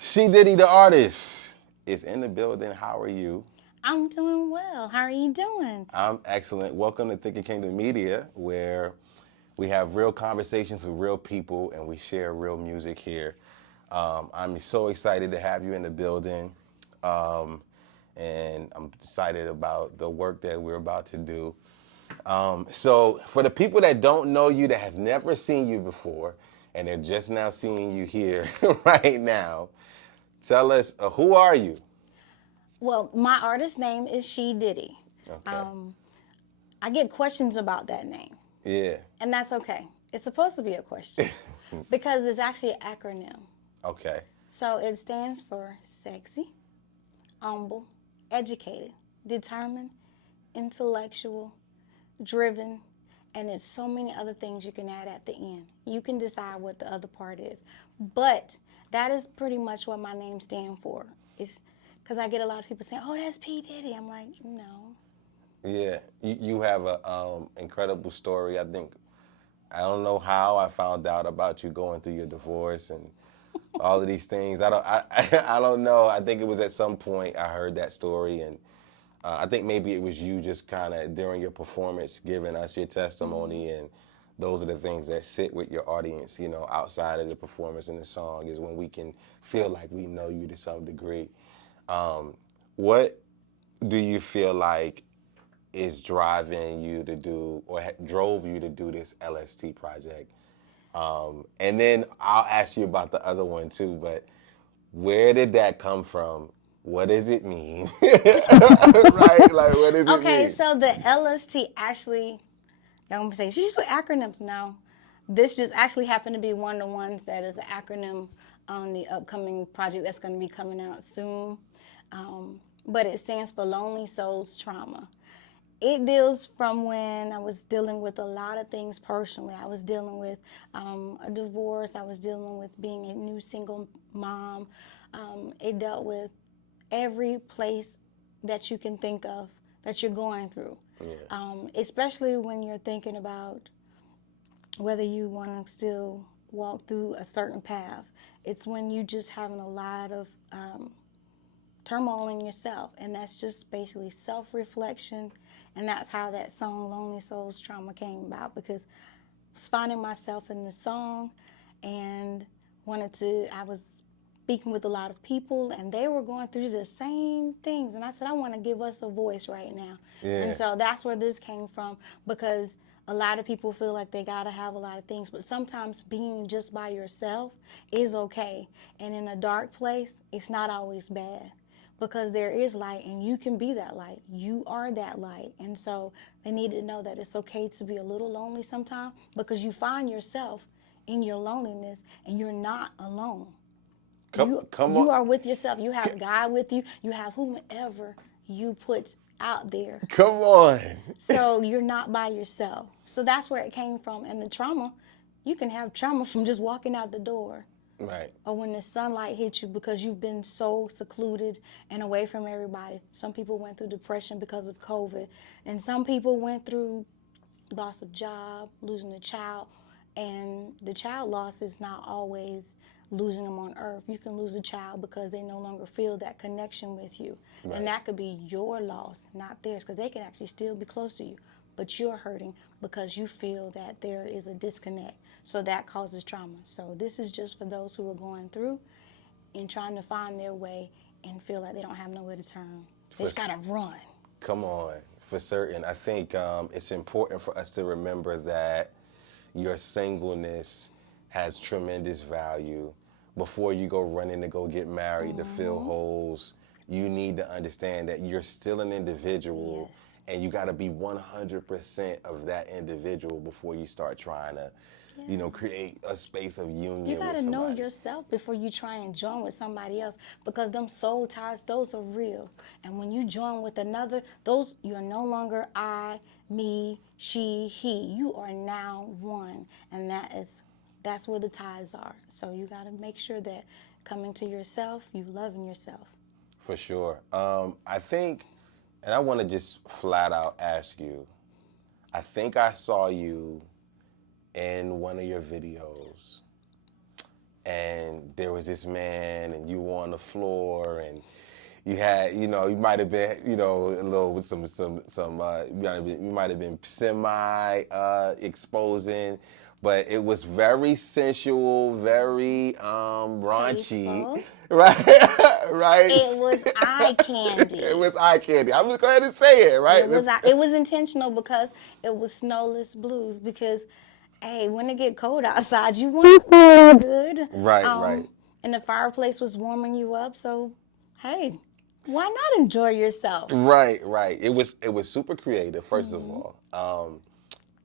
S.H.E.D.I.D.D.Y the Artist is in the building. How are you? I'm doing well. How are you doing? I'm excellent. Welcome to Thinking Kingdom Media, where we have real conversations with real people and we share real music here. I'm so excited to have you in the building, um, and I'm excited about the work that we're about to do. So, for the people that don't know you, that have never seen you before, and they're just now seeing you here right now, tell us who are you? Well, my artist name is She Diddy. Okay. Um, I get questions about that name, Yeah. and that's okay. It's supposed to be a question because it's actually an acronym. Okay. So it stands for sexy, humble, educated, determined, intellectual, driven, and it's so many other things you can add at the end. You can decide what the other part is. But that is pretty much what my name stands for. It's because I get a lot of people saying, "Oh, that's P. Diddy." I'm like, no. Yeah. You have a incredible story. I don't know how I found out about you going through your divorce and all of these things. I don't know. I think it was at some point I heard that story, and I think maybe it was you just kind of during your performance giving us your testimony, and those are the things that sit with your audience, outside of the performance and the song, is when we can feel like we know you to some degree. What do you feel like is driving you to do, or drove you to do this LST project? And then I'll ask you about the other one too, but where did that come from? What does it mean? Right? Like, what does it Okay, mean? so the LST actually, I'm gonna say she's put acronyms now. This just actually happened to be one of the ones that is an acronym on the upcoming project that's going to be coming out soon. But it stands for Lonely Souls Trauma. It deals from when I was dealing with a lot of things personally. I was dealing with a divorce. I was dealing with being a new single mom. It dealt with every place that you can think of that you're going through, Yeah. especially when you're thinking about whether you want to still walk through a certain path. It's when you just having a lot of turmoil in yourself, and that's just basically self-reflection. And that's how that song Lonely Souls Trauma came about, because I was finding myself in the song and I was speaking with a lot of people and they were going through the same things, and I said I want to give us a voice right now. Yeah. And so that's where this came from, because a lot of people feel like they got to have a lot of things, but sometimes being just by yourself is okay. And in a dark place, it's not always bad, because there is light and you can be that light. You are that light. And so they need to know that it's okay to be a little lonely sometimes, because you find yourself in your loneliness and you're not alone. Come, You come on. you are with yourself. You have God with you. You have whomever you put out there. Come on. So you're not by yourself. So that's where it came from. And the trauma, you can have trauma from just walking out the door, Right. or when the sunlight hits you because you've been so secluded and away from everybody. Some people went through depression because of COVID, and some people went through loss of job, losing a child, and the child loss is not always losing them on earth. You can lose a child because they no longer feel that connection with you. Right. And that could be your loss, not theirs, because they can actually still be close to you. But you're hurting because you feel that there is a disconnect. So that causes trauma. So this is just for those who are going through and trying to find their way and feel like they don't have nowhere to turn. They just gotta run. Come on, for certain. I think it's important for us to remember that your singleness has tremendous value. Before you go running to go get married to fill holes, you need to understand that you're still an individual, Yes. and you got to be 100% of that individual before you start trying to, Yeah. create a space of union You with gotta know somebody. yourself before you try and join with somebody else, because them soul ties, those are real. And when you join with another, those, you're no longer I, me, she, he. You are now one, and that's where the ties are. So you gotta make sure that coming to yourself, you loving yourself. For sure. I think, and I want to just flat out ask you, I think I saw you in one of your videos, and there was this man, and you were on the floor, and you had, you might have been, a little with you might have been semi exposing, but it was very sensual, very raunchy, Tasteful. right? Right? It was eye candy. It was eye candy. I'm just going to say it, right? It was intentional because it was snowless blues. Because, hey, when it get cold outside, you want to feel good. Right. And the fireplace was warming you up. So, hey, why not enjoy yourself? Right. It was super creative, first of all,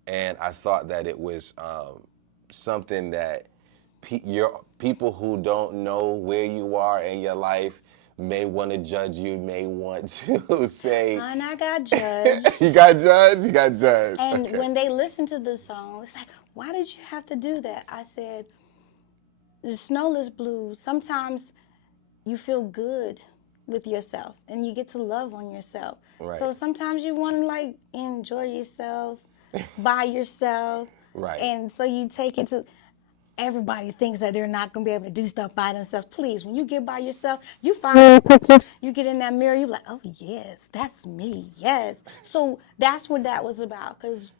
and I thought that it was something that people who don't know where you are in your life may want to judge you, may want to say, And I got judged. You got judged. You got judged. And Okay. when they listen to the song, it's like, why did you have to do that? I said, the snowless blues, sometimes you feel good with yourself and you get to love on yourself. Right. So sometimes you want to like enjoy yourself by yourself. Right. And so you take it to, everybody thinks that they're not going to be able to do stuff by themselves. Please, when you get by yourself, you find a picture, you get in that mirror, you're like, oh yes, that's me, yes. So that's what that was about, because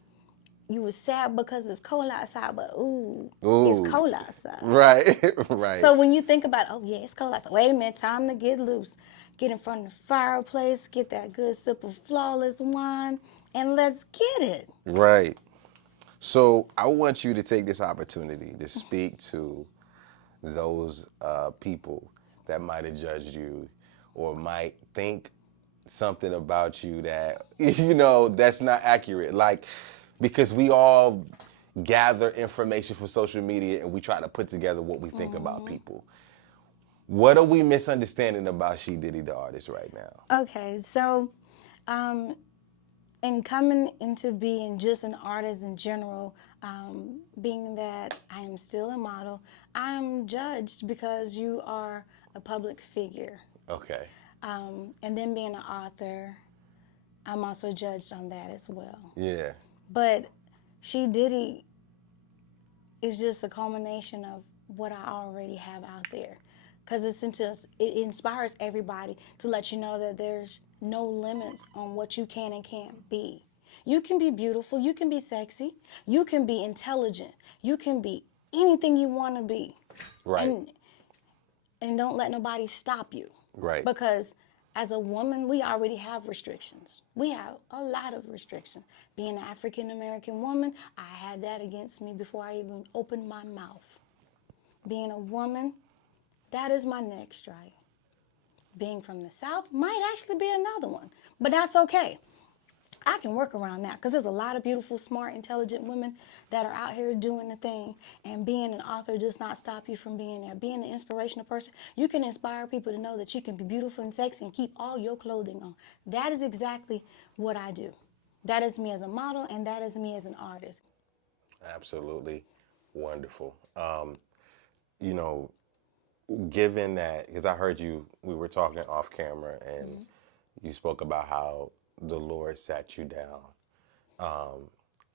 you were sad because it's cold outside, but ooh, it's cold outside. Right. Right. So when you think about, oh yeah, it's cold outside, wait a minute, time to get loose. Get in front of the fireplace, get that good sip of flawless wine, and let's get it. Right. So I want you to take this opportunity to speak to those people that might have judged you or might think something about you that, that's not accurate. Like, because we all gather information from social media and we try to put together what we think about people. What are we misunderstanding about S.H.E.D.I.D.D.Y the Artist right now? Okay, so in coming into being just an artist in general, being that I am still a model, I am judged because you are a public figure. Okay. And then being an author, I'm also judged on that as well. Yeah. But S.H.E.D.I.D.D.Y is just a culmination of what I already have out there. Because it inspires everybody to let you know that there's no limits on what you can and can't be. You can be beautiful, you can be sexy, you can be intelligent, you can be anything you want to be. Right. And don't let nobody stop you. Right. Because as a woman, we already have restrictions. We have a lot of restrictions. Being an African American woman, I had that against me before I even opened my mouth. Being a woman, that is my next strike. Being from the South might actually be another one, but that's okay. I can work around that because there's a lot of beautiful, smart, intelligent women that are out here doing the thing. And being an author does not stop you from being there. Being an inspirational person, you can inspire people to know that you can be beautiful and sexy and keep all your clothing on. That is exactly what I do. That is me as a model, and that is me as an artist. Absolutely wonderful. You know, given that, because I heard we were talking off camera, and you spoke about how the Lord sat you down.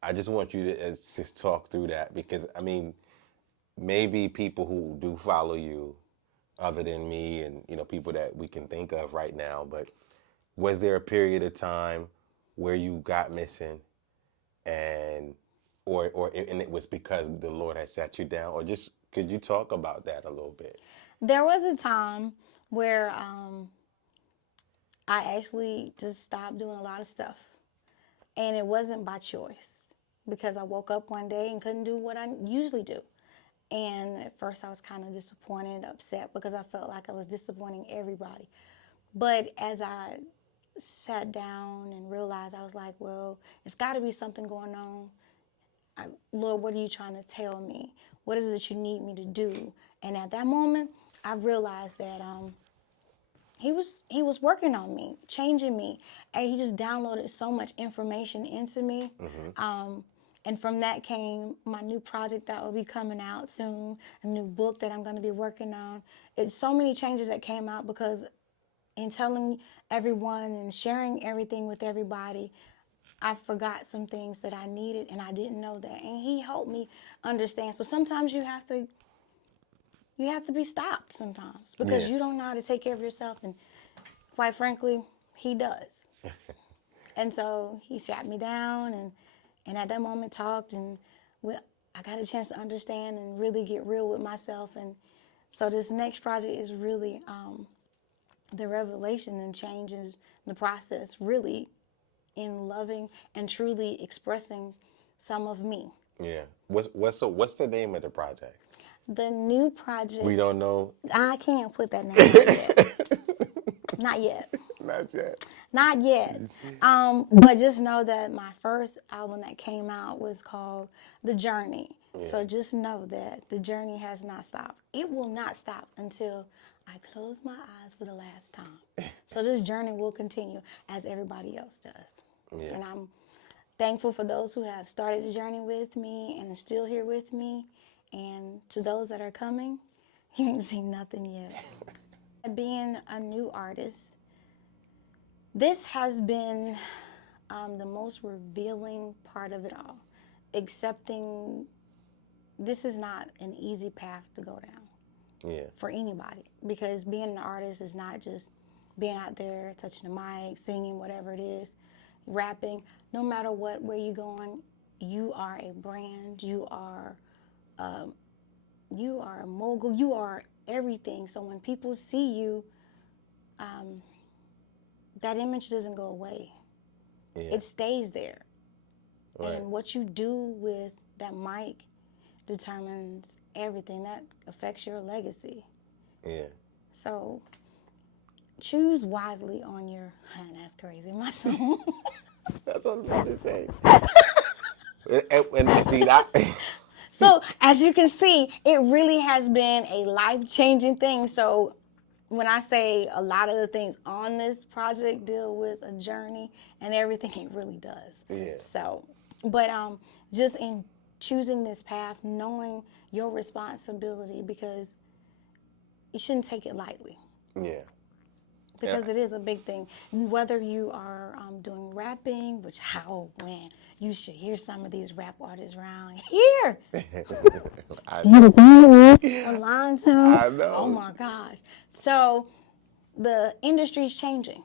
I just want you to just talk through that, because I mean, maybe people who do follow you, other than me and people that we can think of right now, but was there a period of time where you got missing, and and it was because the Lord had sat you down, or just could you talk about that a little bit? There was a time where I actually just stopped doing a lot of stuff. And it wasn't by choice, because I woke up one day and couldn't do what I usually do. And at first I was kind of disappointed, upset, because I felt like I was disappointing everybody. But as I sat down and realized, I was like, well, it's got to be something going on. Lord, what are you trying to tell me? What is it that you need me to do? And at that moment, I realized that he was working on me, changing me, and he just downloaded so much information into me. And from that came my new project that will be coming out soon, a new book that I'm going to be working on. It's so many changes that came out because in telling everyone and sharing everything with everybody, I forgot some things that I needed, and I didn't know that. And he helped me understand. So sometimes you have to you have to be stopped sometimes because Yeah. you don't know how to take care of yourself. And quite frankly, he does. And so he sat me down and at that moment talked, and I got a chance to understand and really get real with myself. And so this next project is really the revelation and change in the process, really in loving and truly expressing some of me. Yeah. What's the name of the project? The new project, We don't know. I can't put that name out yet. Not yet. Not yet. Not yet. But just know that my first album that came out was called The Journey. Yeah. So just know that the journey has not stopped. It will not stop until I close my eyes for the last time. So this journey will continue as everybody else does. Yeah. And I'm thankful for those who have started the journey with me and are still here with me. And to those that are coming, you ain't seen nothing yet. Being a new artist, this has been the most revealing part of it all. Accepting this is not an easy path to go down Yeah. for anybody, because being an artist is not just being out there touching the mic, singing, whatever it is, rapping. No matter where you're going, you are a brand. You are a mogul. You are everything. So when people see you, that image doesn't go away. Yeah. It stays there. Right. And what you do with that mic determines everything. That affects your legacy. Yeah. So choose wisely on your. That's crazy, my song. That's what I was about to say. And see that. So as you can see, it really has been a life-changing thing. So when I say a lot of the things on this project deal with a journey and everything, it really does. Yeah. So, but just in choosing this path, knowing your responsibility, because you shouldn't take it lightly. Yeah. Because it is a big thing. Whether you are doing rapping, which, oh man, you should hear some of these rap artists around here. I know. Alonzo. I know. Oh my gosh. So the industry's changing.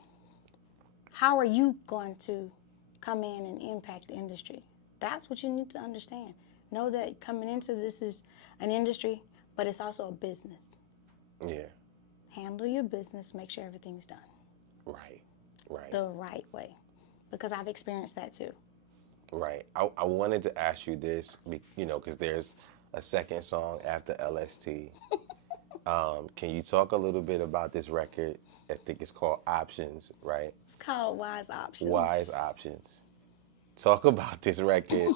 How are you going to come in and impact the industry? That's what you need to understand. Know that coming into this is an industry, but it's also a business. Yeah. Handle your business, make sure everything's done Right. Right. the right way, because I've experienced that too. Right. I wanted to ask you this, because there's a second song after LST. Can you talk a little bit about this record? I think it's called Options, right? It's called Wise Options. Wise Options. Talk about this record.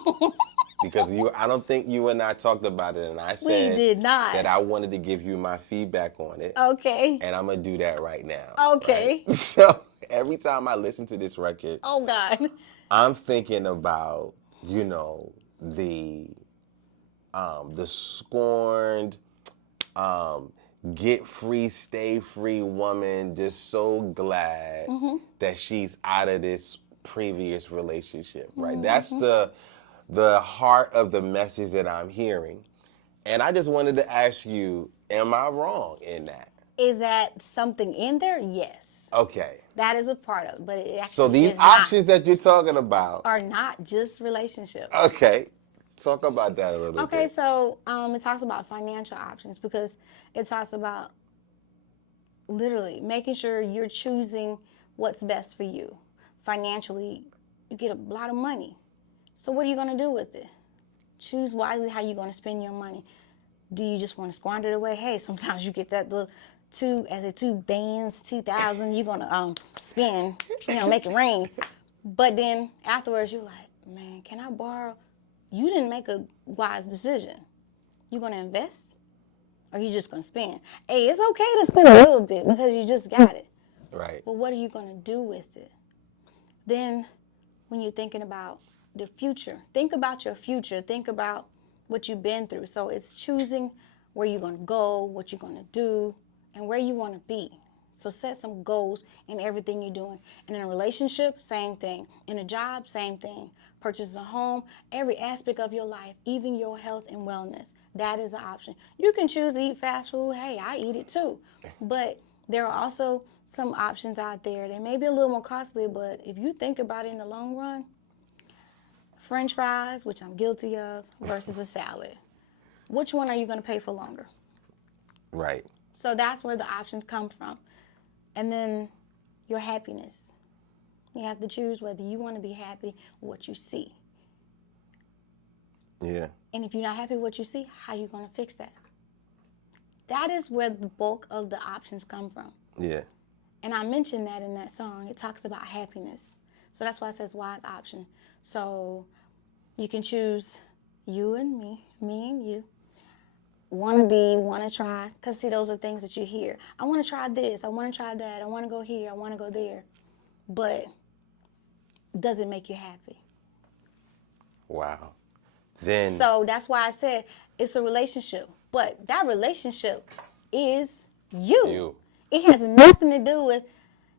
Because I don't think you and I talked about it, and I said We did not. that I wanted to give you my feedback on it. Okay. And I'm going to do that right now. Okay. Right? So every time I listen to this record, Oh God. I'm thinking about, the scorned, get free, stay free woman, just so glad that she's out of this previous relationship, right? That's the heart of the message that I'm hearing. And I just wanted to ask you, am I wrong in that? Is that something in there? Yes. Okay. That is a part of it, but it actually So these is options that you're talking about are not just relationships. Okay. Talk about that a little bit. Okay, so it talks about financial options, because it talks about literally making sure you're choosing what's best for you. Financially, you get a lot of money. So what are you going to do with it? Choose wisely how you're going to spend your money. Do you just want to squander it away? Hey, sometimes you get that little two bands, 2,000, you're going to spend, make it rain. But then afterwards, you're like, man, can I borrow? You didn't make a wise decision. You going to invest, or you just going to spend? Hey, it's okay to spend a little bit because you just got it. Right. But what are you going to do with it? Then when you're thinking about the future, think about your future. Think about what you've been through. So it's choosing where you're going to go, what you're going to do, and where you want to be. So set some goals in everything you're doing. And in a relationship, same thing. In a job, same thing. Purchase a home, every aspect of your life, even your health and wellness. That is an option. You can choose to eat fast food. Hey, I eat it too. But there are also some options out there. They may be a little more costly, but if you think about it in the long run, French fries, which I'm guilty of, versus a salad. Which one are you going to pay for longer? Right. So that's where the options come from. And then your happiness. You have to choose whether you want to be happy with what you see. Yeah. And if you're not happy with what you see, how are you going to fix that? That is where the bulk of the options come from. Yeah. And I mentioned that in that song. It talks about happiness. So that's why it says wise option. So you can choose you and me and you. Want to be, want to try. Because, see, those are things that you hear. I want to try this. I want to try that. I want to go here. I want to go there. But does it make you happy? Wow. Then. So that's why I said it's a relationship. But that relationship is you. It has nothing to do with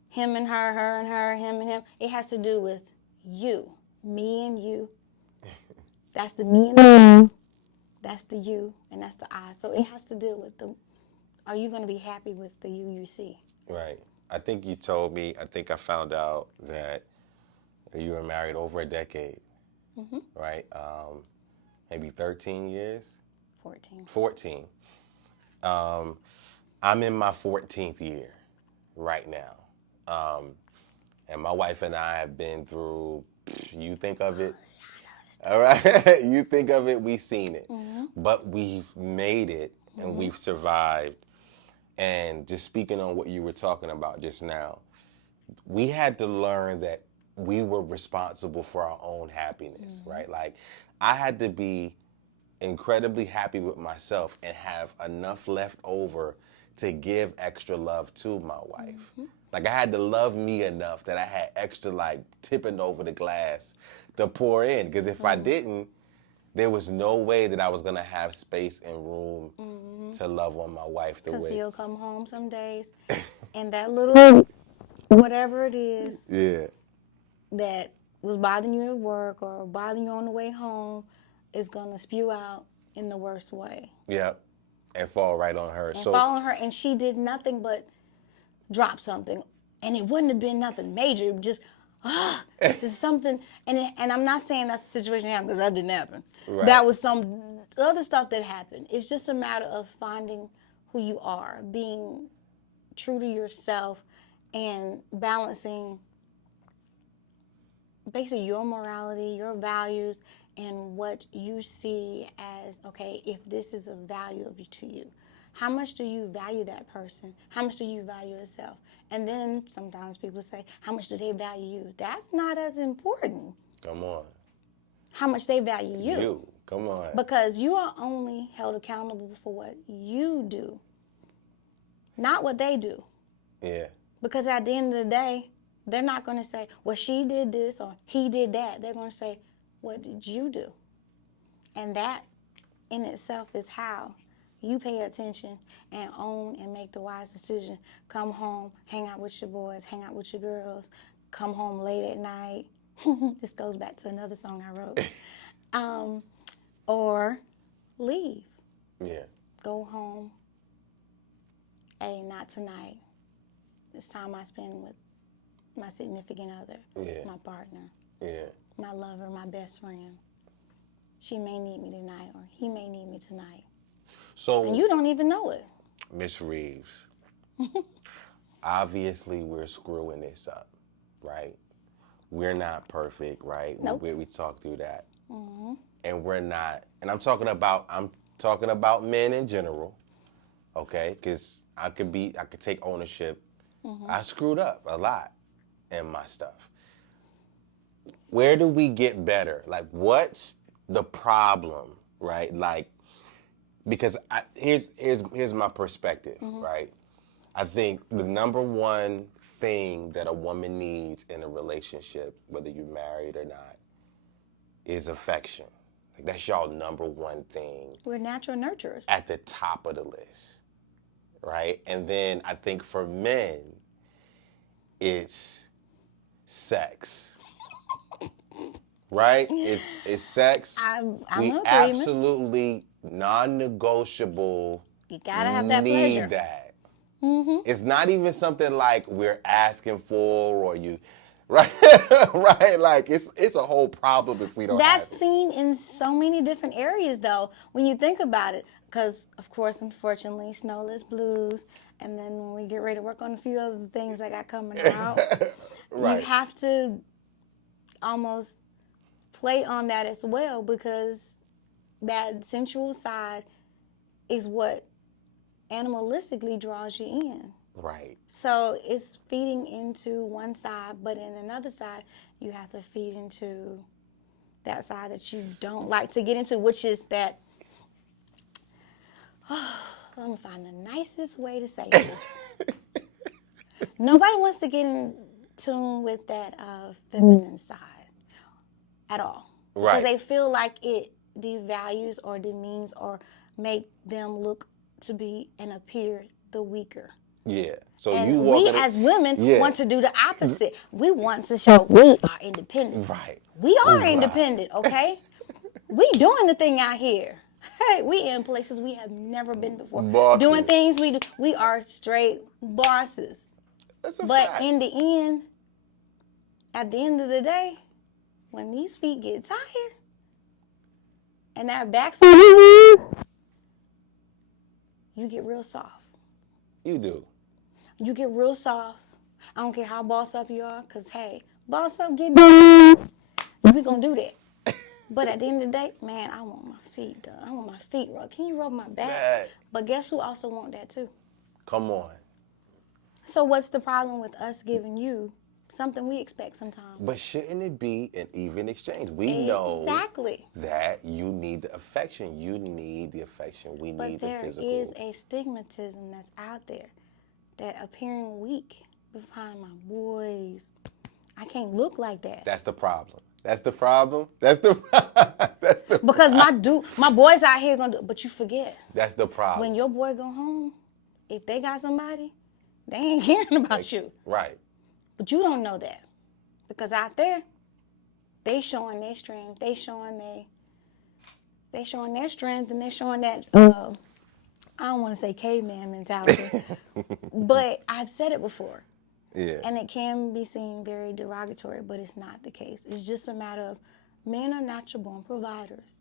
him and her and her, him and him. It has to do with you, me and you. That's the me and the that's the you, and that's the I. So it has to do with are you going to be happy with the you see? Right. I think you told me, I think I found out that you were married over a decade, right? Maybe 13 years? 14. 14. I'm in my 14th year right now. And my wife and I have been through, you think of it, all right? You think of it, we've seen it. But we've made it and we've survived. And just speaking on what you were talking about just now, we had to learn that we were responsible for our own happiness, right? Like, I had to be incredibly happy with myself and have enough left over to give extra love to my wife. Like, I had to love me enough that I had extra, like, tipping over the glass to pour in. Because if I didn't, there was no way that I was going to have space and room to love on my wife the way. Because you'll come home some days and that little, whatever it is that was bothering you at work or bothering you on the way home is going to spew out in the worst way. Yep. And fall right on her. And fall on her, and she did nothing but drop something. And it wouldn't have been nothing major, just something. And I'm not saying that's the situation now because that didn't happen. Right. That was some other stuff that happened. It's just a matter of finding who you are, being true to yourself, and balancing basically your morality, your values, and what you see as, okay, if this is a value to you. How much do you value that person? How much do you value yourself? And then sometimes people say, how much do they value you? That's not as important. Come on. How much they value you. You. Come on. Because you are only held accountable for what you do, not what they do. Yeah. Because at the end of the day, they're not going to say, well, she did this or he did that. They're going to say, what did you do? And that in itself is how you pay attention and own and make the wise decision. Come home, hang out with your boys, hang out with your girls, come home late at night. This goes back to another song I wrote. Or leave. Yeah. Go home. Hey, not tonight. It's time I spend with my significant other, my partner, my lover, my best friend. She may need me tonight or he may need me tonight. So, and you don't even know it. Miss Reaves, obviously we're screwing this up, right? We're not perfect, right? Nope. We talked through that. And we're not, and I'm talking about men in general, okay? Because I could take ownership. I screwed up a lot in my stuff. Where do we get better? Like, what's the problem, right? Like, because here's my perspective, right? I think the number one thing that a woman needs in a relationship, whether you're married or not, is affection. Like, that's y'all number one thing. We're natural nurturers. At the top of the list, right? And then I think for men, it's sex. Right? It's sex. I'm we in agreement. absolutely non-negotiable. You gotta have that Need pleasure. that. Mm-hmm. It's not even something like we're asking for or you, right? Right? Like it's a whole problem if we don't have That's it. seen in so many different areas, though, when you think about it. Because, of course, unfortunately, Snowless Blues, and then when we get ready to work on a few other things I got coming out, you Right. have to almost play on that as well, because that sensual side is what animalistically draws you in. Right. So it's feeding into one side, but in another side, you have to feed into that side that you don't like to get into, which is that, I'm going to find the nicest way to say this. Nobody wants to get in tune with that feminine side at all. Because Right. they feel like it devalues or demeans or make them look to be and appear the weaker. Yeah. So you And walk we in as women Yeah. want to do the opposite. We want to show we are independent. Right. We are Right. independent, okay? We doing the thing out here. Hey, we in places we have never been before. Bosses. Doing things we do. We are straight bosses. That's a But fact. in the end, at the end of the day, when these feet get tired and that backside, you get real soft. You do. You get real soft. I don't care how boss up you are, because, hey, boss up, get down. We going to do that. But at the end of the day, man, I want my feet done. I want my feet rubbed. Can you rub my back? But guess who also want that too? Come on. So what's the problem with us giving you something we expect sometimes? But shouldn't it be an even exchange? We know Exactly. that you need the affection. You need the affection. We need the physical. But there is a stigmatism that's out there that appearing weak behind my boys. I can't look like that. That's the problem. That's the problem. That's the Because my boys out here gonna do, but you forget. That's the problem. When your boy go home, if they got somebody, they ain't caring about you. Right. But you don't know that. Because out there, they showing their strength. They showing their strength, and they showing that I don't want to say caveman mentality. But I've said it before. Yeah. And it can be seen very derogatory, but it's not the case. It's just a matter of men are natural born providers.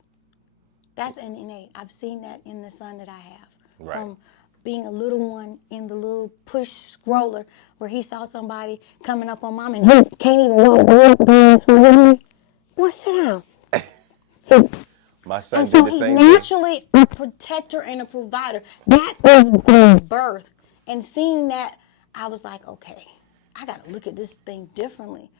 That's an innate. I've seen that in the son that I have. Right. From being a little one in the little push scroller where he saw somebody coming up on mom and he can't even walk. Boy, sit down. My son And did so the he's same thing. naturally a protector and a provider. That was birth. And seeing that, I was like, okay, I got to look at this thing differently.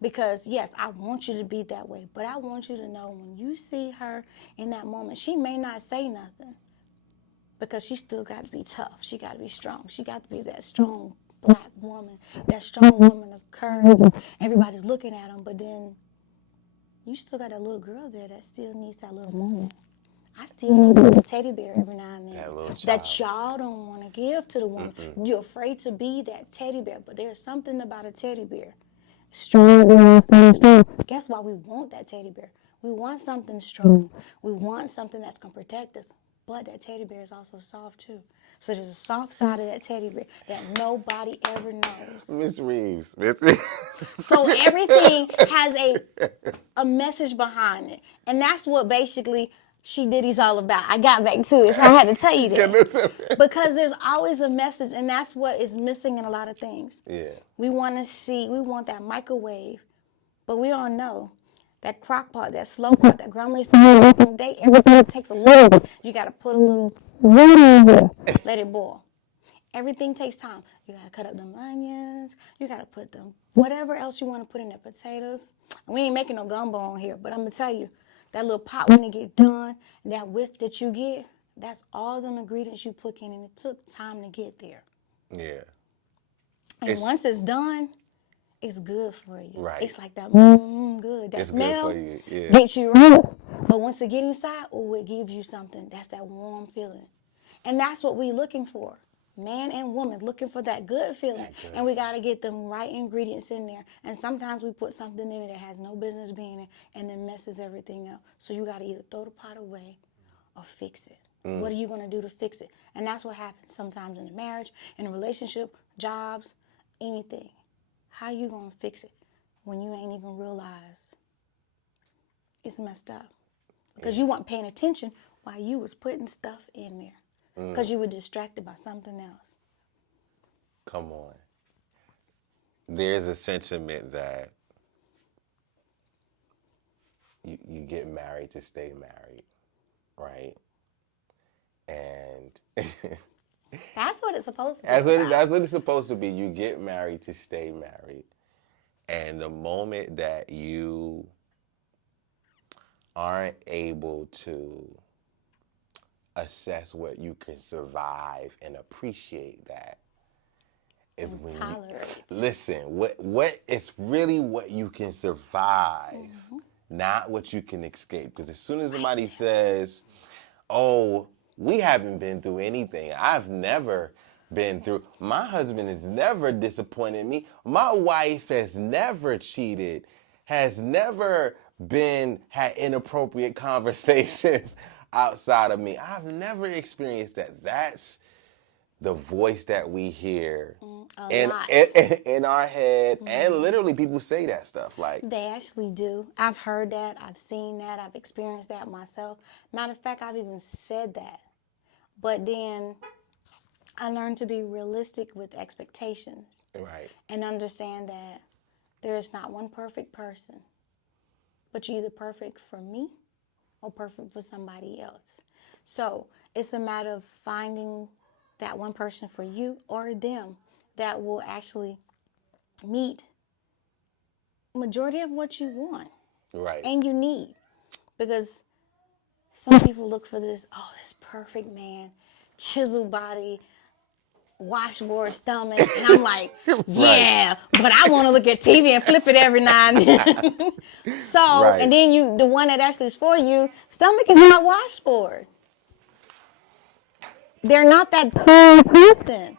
Because, yes, I want you to be that way. But I want you to know when you see her in that moment, she may not say nothing. Because she still got to be tough. She got to be strong. She got to be that strong black woman, that strong woman of courage. Everybody's looking at them, but then you still got that little girl there that still needs that little moment. I still need a little teddy bear every now and then. That little child. That y'all don't want to give to the woman. You're afraid to be that teddy bear, but there's something about a teddy bear. Strong. Guess why we want that teddy bear? We want something strong. We want something that's going to protect us. But that teddy bear is also soft too. So there's a soft side of that teddy bear that nobody ever knows. Miss Reaves. So everything has a message behind it. And that's what basically S.H.E.D.D.Y's all about. I got back to it, so I had to tell you that. Because there's always a message, and that's what is missing in a lot of things. Yeah. We want that microwave, but we all know that crock pot, that slow pot, that grandma used to do back in the day, everything takes a little bit. You got to put a little water in here, let it boil. Everything takes time. You got to cut up them onions. You got to put them, whatever else you want to put in there, potatoes. We ain't making no gumbo on here, but I'm going to tell you, that little pot when it get done, and that whiff that you get, that's all them ingredients you put in, and it took time to get there. Yeah. And once it's done, it's good for you. Right. It's like that good. That It's smell good for you. Yeah. gets you right. But once it get inside, it gives you something. That's that warm feeling. And that's what we're looking for. Man and woman looking for that good feeling. And we got to get them right ingredients in there. And sometimes we put something in it that has no business being in and then messes everything up. So you got to either throw the pot away or fix it? What are you going to do to fix it? And that's what happens sometimes in a marriage, in a relationship, jobs, anything. How you going to fix it when you ain't even realized it's messed up? Because you weren't paying attention while you was putting stuff in there. Because you were distracted by something else. Come on. There's a sentiment that you get married to stay married, right? And That's what it's supposed to be. that's what it's supposed to be. You get married to stay married. And the moment that you aren't able to assess what you can survive and appreciate that is when you listen, what is really what you can survive, not what you can escape. Because as soon as somebody says, oh, we haven't been through anything, I've never been through, my husband has never disappointed me, my wife has never cheated, has never had inappropriate conversations outside of me, I've never experienced that. That's the voice that we hear in our head, and literally people say that stuff. Like, they actually do. I've heard that. I've seen that. I've experienced that myself. Matter of fact, I've even said that. But then I learned to be realistic with expectations. right. And understand that there is not one perfect person, but you're either perfect for me or perfect for somebody else. So it's a matter of finding that one person for you or them that will actually meet majority of what you want. Right. And you need. Because some people look for this perfect man, chiseled body, washboard stomach. And I'm like, yeah, but I want to look at TV and flip it every now and then. So, and then the one that actually is for you, stomach is not washboard. They're not that tall person.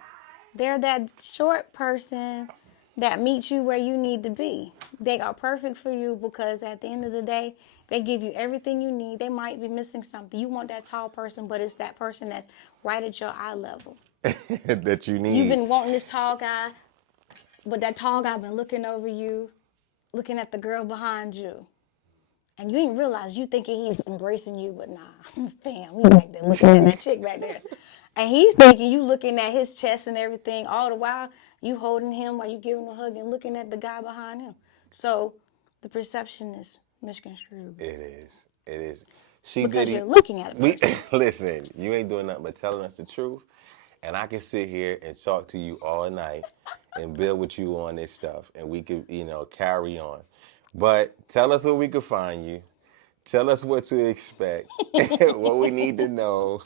They're that short person that meets you where you need to be. They are perfect for you because at the end of the day, they give you everything you need. They might be missing something. You want that tall person, but it's that person that's right at your eye level. That you need. You've been wanting this tall guy, but that tall guy been looking over you, looking at the girl behind you. And you ain't realize you thinking he's embracing you, but nah, fam, we back there looking at that chick back there. And he's thinking you looking at his chest and everything. All the while, you holding him while you giving him a hug and looking at the guy behind him. So the perception is misconstrued. It is. It is. Because you're looking at it. Listen, you ain't doing nothing but telling us the truth. And I can sit here and talk to you all night and build with you on this stuff. And we could, carry on. But tell us where we could find you. Tell us what to expect, what we need to know.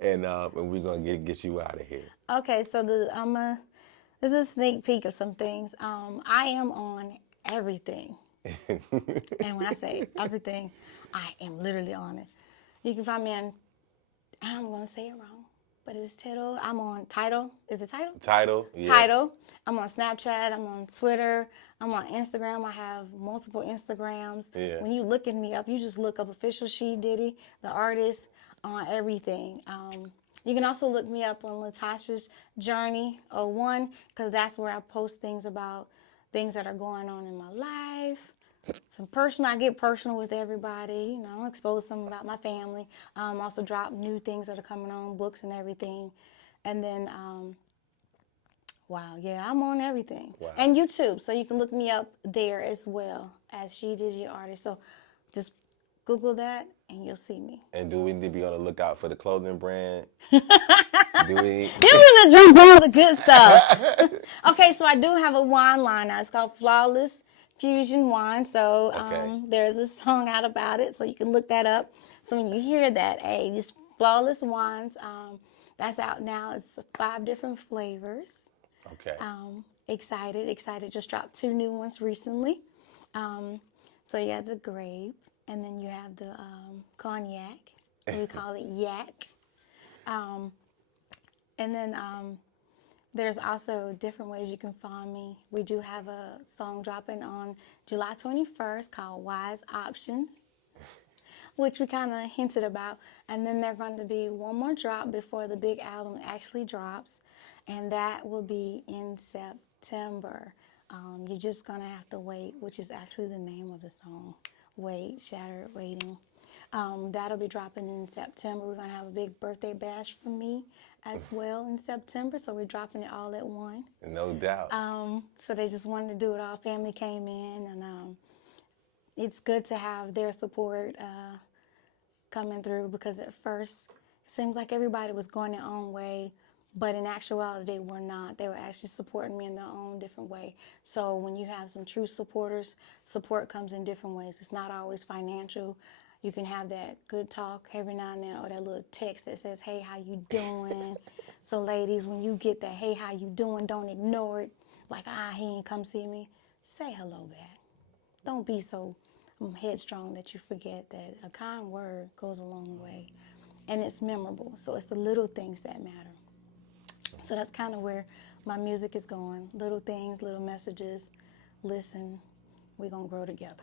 And we're going to get you out of here. Okay, so this is a sneak peek of some things. I am on everything. And when I say everything, I am literally on it. You can find me on, I'm going to say it wrong, but it's Tidal. I'm on Tidal. Is it Tidal? Tidal, yeah. Tidal. I'm on Snapchat. I'm on Twitter. I'm on Instagram. I have multiple Instagrams. Yeah. When you looking me up, you just look up official S.H.E.D.D.Y the Artist on everything. You can also look me up on Latasha's Journey 01 because that's where I post things about things that are going on in my life. Some personal, I get personal with everybody. I'll expose some about my family. Also drop new things that are coming on, books and everything. And then, I'm on everything. Wow. And YouTube, so you can look me up there as well as S.H.E.D.D.Y the Artist. So just Google that and you'll see me. And do we need to be on the lookout for the clothing brand? You want to drink all the good stuff. Okay, so I do have a wine line now. It's called Flawless Fusion Wine. So there's a song out about it, so you can look that up. So when you hear that, hey, these Flawless Wines, that's out now. It's 5 different flavors. Okay. Excited. Just dropped 2 new ones recently. So you have the grape, and then you have the cognac. We call it yak. And then there's also different ways you can find me. We do have a song dropping on July 21st called Wise Options. which we kind of hinted about. And then there's going to be one more drop before the big album actually drops, and that will be in September. You're just going to have to wait, which is actually the name of the song. Wait, Shattered Waiting. That'll be dropping in September. We're going to have a big birthday bash for me as well in September, so we're dropping it all at once. No doubt. So they just wanted to do it all. Family came in, and it's good to have their support coming through, because at first it seems like everybody was going their own way, but in actuality they were not. They were actually supporting me in their own different way. So when you have some true supporters, support comes in different ways. It's not always financial. You can have that good talk every now and then, or that little text that says, hey, how you doing? So ladies, when you get that, hey, how you doing, don't ignore it. Like, he ain't come see me. Say hello back. Don't be so headstrong that you forget that a kind word goes a long way. And it's memorable. So it's the little things that matter. So that's kind of where my music is going. Little things, little messages. Listen, we're going to grow together.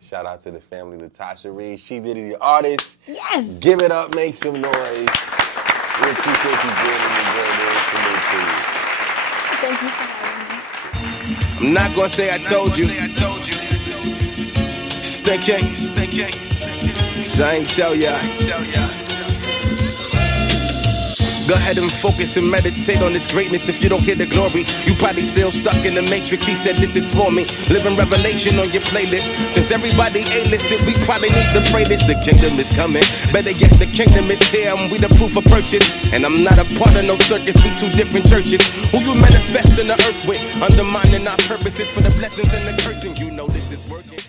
Shout out to the family, Latasha Reaves, S.H.E.D.D.Y the Artist. Yes! Give it up, make some noise. We appreciate you being in the building. Thank you for having me. I'm not gonna say I told you. Stinking. So I ain't tell ya. Go ahead and focus and meditate on this greatness. If you don't get the glory, you probably still stuck in the matrix. He said this is for me. Living revelation on your playlist. Since everybody A-listed, we probably need to pray this. The kingdom is coming. Better yet, the kingdom is here, and we the proof of purchase. And I'm not a part of no circus. We two different churches. Who you manifest in the earth with? Undermining our purposes for the blessings and the cursing. You know this is working.